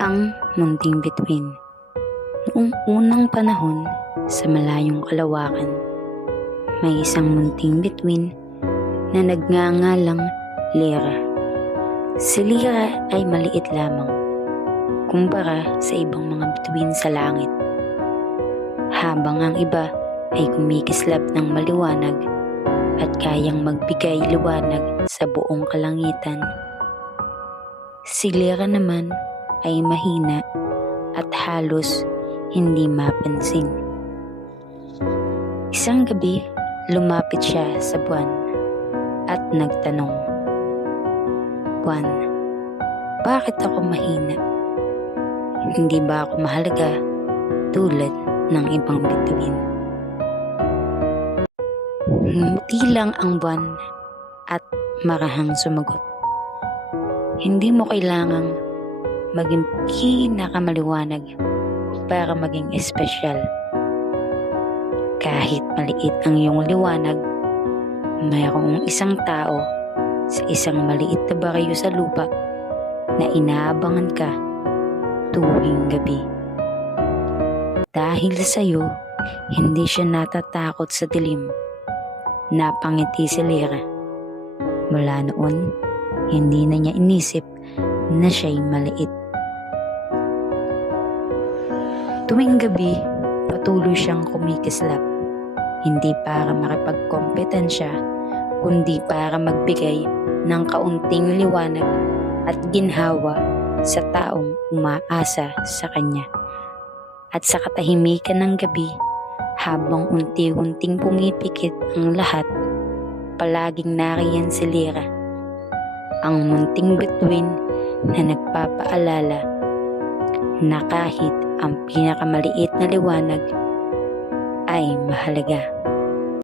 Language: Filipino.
Ang Munting Bituin. Noong unang panahon, sa malayong kalawakan, may isang munting bituin na nagngangalang Lyra. Si Lyra ay maliit lamang kumpara sa ibang mga bituin sa langit, habang ang iba ay kumikislap ng maliwanag at kayang magbigay liwanag sa buong kalangitan. Si Lyra naman ay mahina at halos hindi mapansin. Isang gabi, lumapit siya sa buwan at nagtanong, "Buwan, bakit ako mahina? Hindi ba ako mahalaga tulad ng ibang bituin?" Ngumiti lang ang buwan at marahang sumagot, "Hindi mo kailangang maging pinakamaliwanag para maging espesyal. Kahit maliit ang iyong liwanag, mayroong isang tao sa isang maliit na baryo sa lupa na inaabangan ka tuwing gabi. Dahil sa iyo, hindi siya natatakot sa dilim." Napangiti si Lyra. Mula noon, hindi na niya inisip na siya'y maliit. Tuwing gabi, patuloy siyang kumikislap, hindi para makipagkompetensya, kundi para magbigay ng kaunting liwanag at ginhawa sa taong umaasa sa kanya. At sa katahimikan ng gabi, habang unti-unting pumipikit ang lahat, palaging nariyan si Lyra, ang munting bituin na nagpapaalala na kahit ang pinakamaliit na liwanag ay mahalaga.